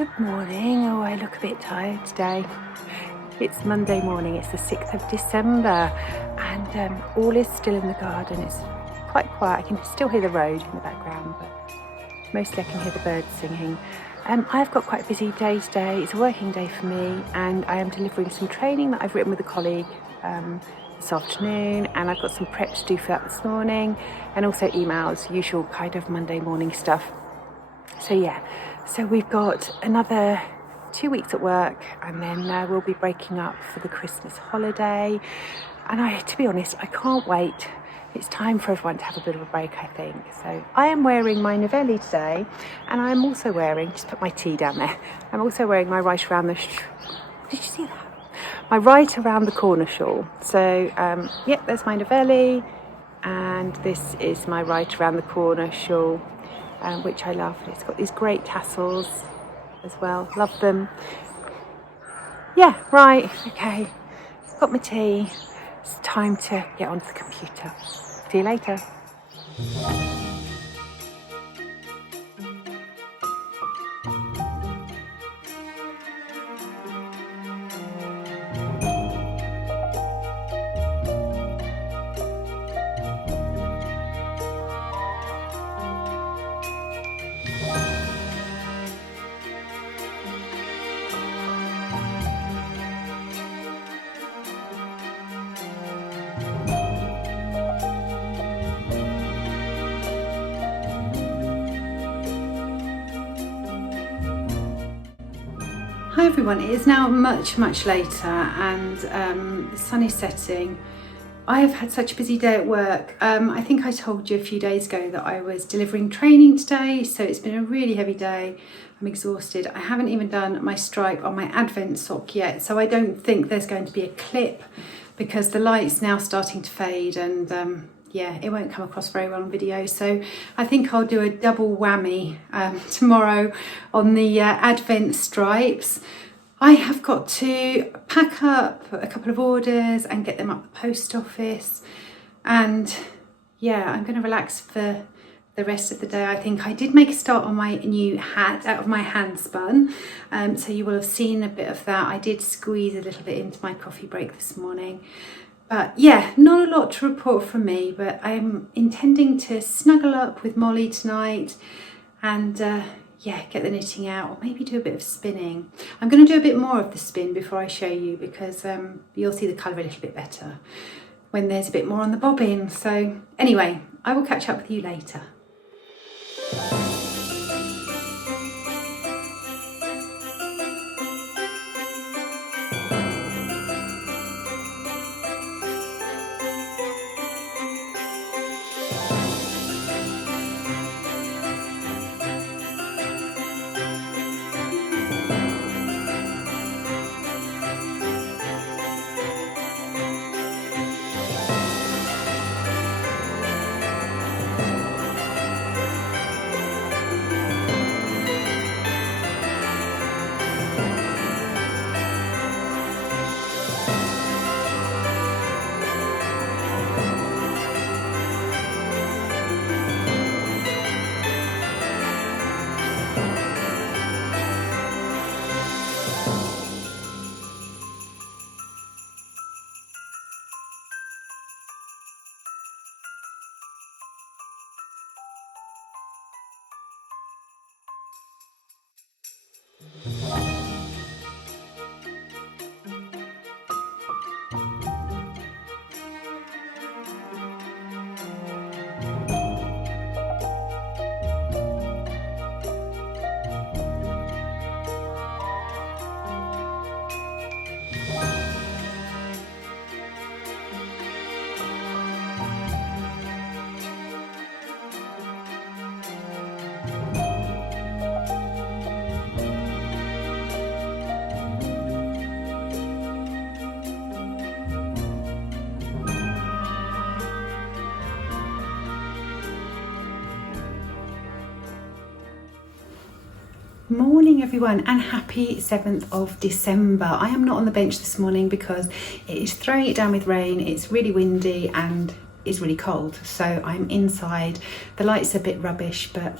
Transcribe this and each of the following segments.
Good morning. Oh, I look a bit tired today. It's Monday morning, it's the 6th of December, and all is still in the garden. It's quite quiet. I can still hear the road in the background, but mostly I can hear the birds singing. I've got quite a busy day today. It's a working day for me, and I am delivering some training that I've written with a colleague this afternoon, and I've got some prep to do for that this morning, and also emails, usual kind of Monday morning stuff. So yeah, so we've got another 2 weeks at work, and then we'll be breaking up for the Christmas holiday. And to be honest, I can't wait. It's time for everyone to have a bit of a break, I think. So I am wearing my Ravelry today, and I'm also wearing, just put my tea down there, I'm also wearing my right around the, did you see that? My right around the corner shawl. So yeah, there's my Ravelry, and this is my right around the corner shawl, which I love. It's got these great tassels as well, love them. Yeah, right, okay, got my tea. It's time to get onto the computer. See you later. Hi everyone, it is now much later, and the sun is setting. I have had such a busy day at work. I think I told you a few days ago that I was delivering training today, so it's been a really heavy day. I'm exhausted. I haven't even done my stripe on my Advent sock yet, so I don't think there's going to be a clip because the light's now starting to fade, and yeah, it won't come across very well on video. So I think I'll do a double whammy tomorrow on the Advent stripes. I have got to pack up a couple of orders and get them up the post office. And yeah, I'm going to relax for the rest of the day. I think I did make a start on my new hat out of my hand spun. So you will have seen a bit of that. I did squeeze a little bit into my coffee break this morning. But yeah, not a lot to report from me, but I'm intending to snuggle up with Molly tonight and yeah, get the knitting out, or maybe do a bit of spinning. I'm going to do a bit more of the spin before I show you, because you'll see the colour a little bit better when there's a bit more on the bobbin. So anyway, I will catch up with you later. Morning everyone, and happy 7th of December. I am not on the bench this morning because it is throwing it down with rain. It's really windy and it's really cold, so I'm inside. The light's a bit rubbish, but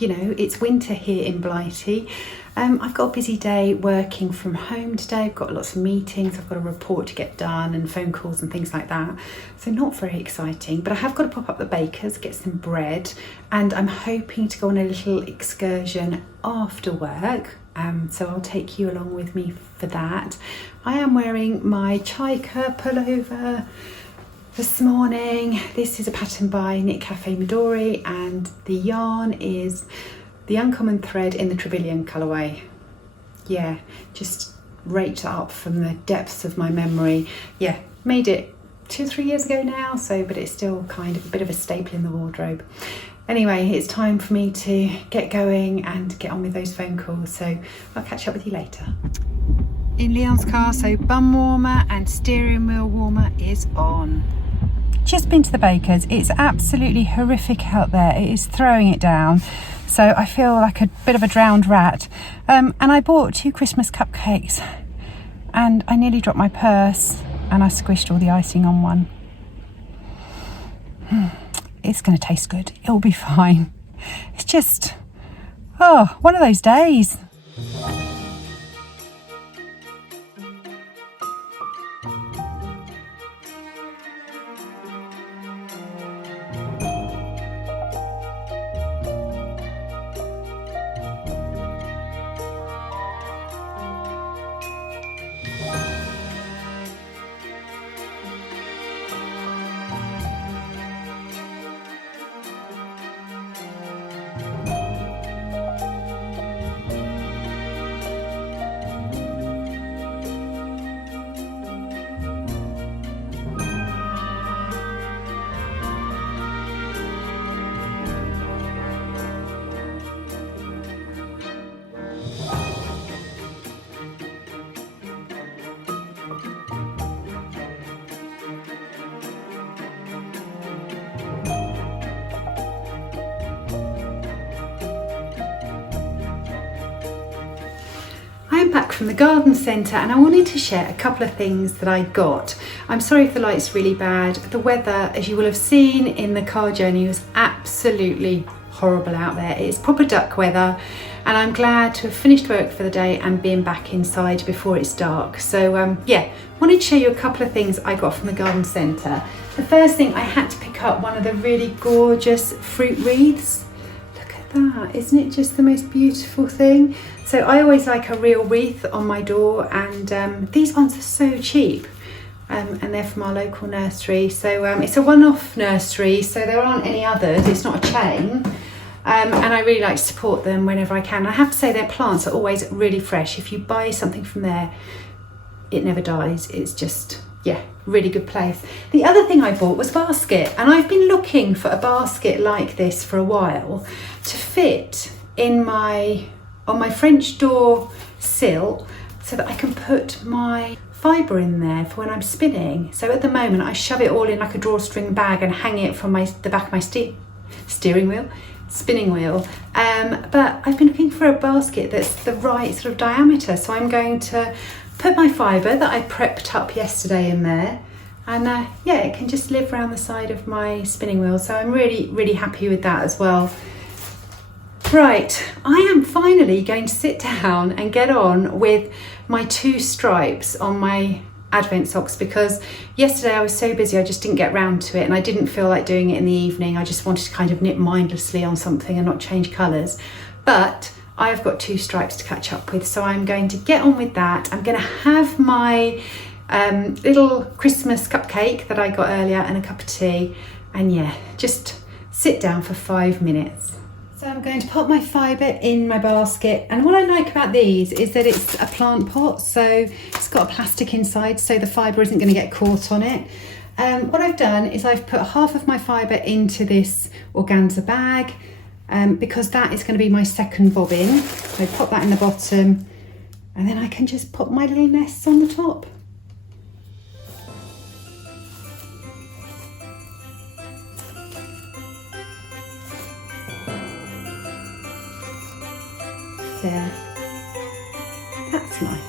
you know, it's winter here in Blighty. I've got a busy day working from home today. I've got lots of meetings, I've got a report to get done and phone calls and things like that. So not very exciting, but I have got to pop up the baker's, get some bread, and I'm hoping to go on a little excursion after work. So I'll take you along with me for that. I am wearing my Chaika pullover this morning. This is a pattern by Knit Cafe Midori, and the yarn is the Uncommon Thread in the Trevilian colourway. Yeah, just raked up from the depths of my memory. Yeah, made it 2 or 3 years ago now, so but it's still kind of a bit of a staple in the wardrobe. Anyway, it's time for me to get going and get on with those phone calls, so I'll catch up with you later. In Leon's car, so bum warmer and steering wheel warmer is on. Just been to the baker's. It's absolutely horrific out there. It is throwing it down, so I feel like a bit of a drowned rat. And I bought 2 Christmas cupcakes, and I nearly dropped my purse and I squished all the icing on one. It's going to taste good. It'll be fine. It's just, oh, one of those days. I'm back from the garden centre and I wanted to share a couple of things that I got. I'm sorry if the light's really bad. The weather, as you will have seen in the car journey, was absolutely horrible out there. It's proper duck weather, and I'm glad to have finished work for the day and being back inside before it's dark. So yeah, wanted to show you a couple of things I got from the garden centre. The first thing, I had to pick up one of the really gorgeous fruit wreaths. That, isn't it just the most beautiful thing? So I always like a real wreath on my door, and these ones are so cheap, and they're from our local nursery. So it's a one-off nursery, so there aren't any others, it's not a chain, and I really like to support them whenever I can. I have to say their plants are always really fresh. If you buy something from there, it never dies. It's just, yeah, really good place. The other thing I bought was a basket, and I've been looking for a basket like this for a while to fit in on my French door sill, so that I can put my fibre in there for when I'm spinning. So at the moment I shove it all in like a drawstring bag and hang it from the back of my spinning wheel. But I've been looking for a basket that's the right sort of diameter, so I'm going to put my fibre that I prepped up yesterday in there, and yeah, it can just live around the side of my spinning wheel. So I'm really happy with that as well. Right, I am finally going to sit down and get on with my 2 stripes on my Advent socks, because yesterday I was so busy I just didn't get round to it, and I didn't feel like doing it in the evening. I just wanted to kind of knit mindlessly on something and not change colours. But I've got 2 stripes to catch up with, so I'm going to get on with that. I'm going to have my little Christmas cupcake that I got earlier and a cup of tea, and yeah, just sit down for 5 minutes. So I'm going to pop my fibre in my basket, and what I like about these is that it's a plant pot, so it's got a plastic inside, so the fibre isn't going to get caught on it. What I've done is I've put half of my fibre into this organza bag, because that is going to be my second bobbin. So pop that in the bottom, and then I can just put my little nests on the top. There, that's nice.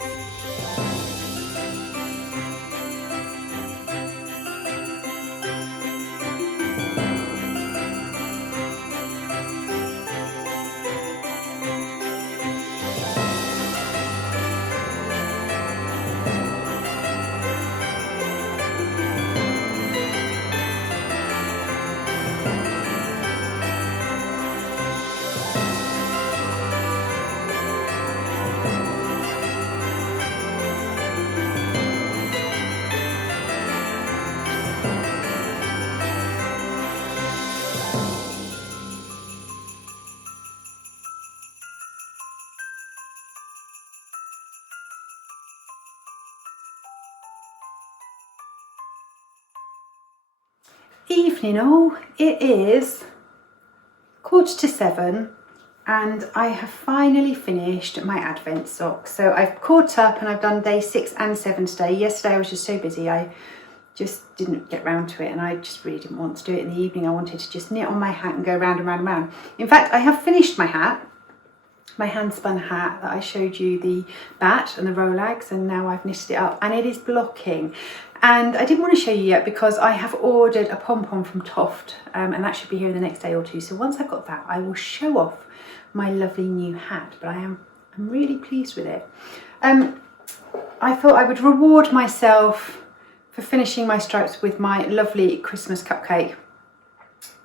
Evening all, it is 7:15 and I have finally finished my Advent socks. So I've caught up and I've done day 6 and 7 today. Yesterday I was just so busy, I just didn't get round to it, and I just really didn't want to do it in the evening. I wanted to just knit on my hat and go round and round and round. In fact, I have finished my hat, my hand spun hat that I showed you the bat and the rollags, and now I've knitted it up and it is blocking. And I didn't want to show you yet because I have ordered a pom-pom from Toft, and that should be here in the next day or two. So once I've got that, I will show off my lovely new hat, but I'm really pleased with it. I thought I would reward myself for finishing my stripes with my lovely Christmas cupcake,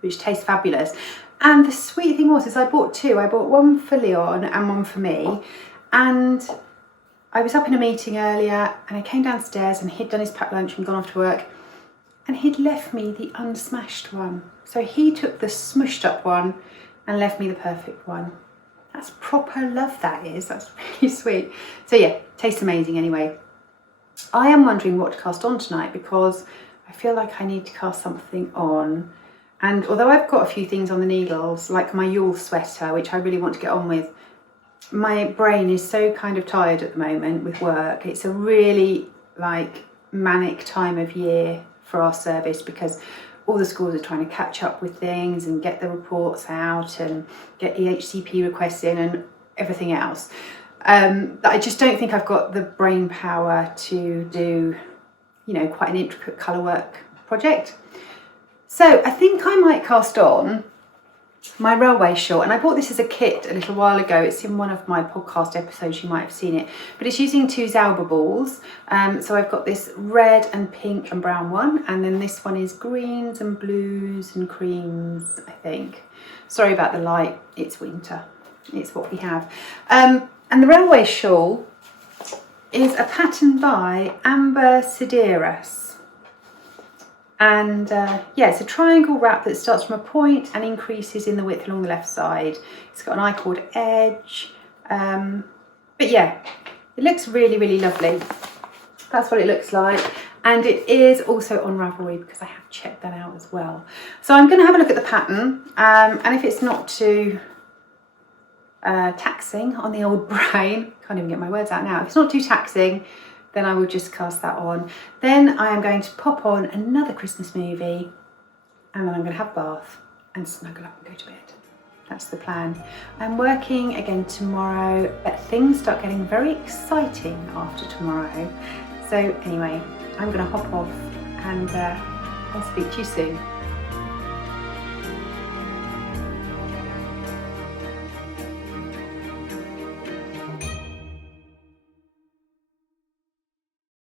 which tastes fabulous. And the sweet thing was, I bought two. I bought one for Leon and one for me, and I was up in a meeting earlier and I came downstairs and he'd done his packed lunch and gone off to work, and he'd left me the unsmashed one. So he took the smushed up one and left me the perfect one. That's proper love, that is. That's really sweet. So yeah, tastes amazing anyway. I am wondering what to cast on tonight because I feel like I need to cast something on. And although I've got a few things on the needles, like my Yule sweater, which I really want to get on with, my brain is so kind of tired at the moment with work. It's a really manic time of year for our service because all the schools are trying to catch up with things and get the reports out and get EHCP requests in and everything else. I just don't think I've got the brain power to do, quite an intricate colour work project. So I think I might cast on my railway shawl, and I bought this as a kit a little while ago. It's in one of my podcast episodes, you might have seen it, but it's using 2 Zauber balls. So I've got this red and pink and brown one, and then this one is greens and blues and creams, I think. Sorry about the light, it's winter, it's what we have. And the railway shawl is a pattern by Amber Sideras. And yeah, it's a triangle wrap that starts from a point and increases in the width along the left side. It's got an I-cord edge, but yeah, it looks really, really lovely. That's what it looks like, and it is also on Ravelry because I have checked that out as well. So I'm going to have a look at the pattern, and if it's not too taxing on the old brain, can't even get my words out now, if it's not too taxing, then I will just cast that on. Then I am going to pop on another Christmas movie, and then I'm going to have a bath and snuggle up and go to bed. That's the plan. I'm working again tomorrow, but things start getting very exciting after tomorrow. So anyway, I'm going to hop off and I'll speak to you soon.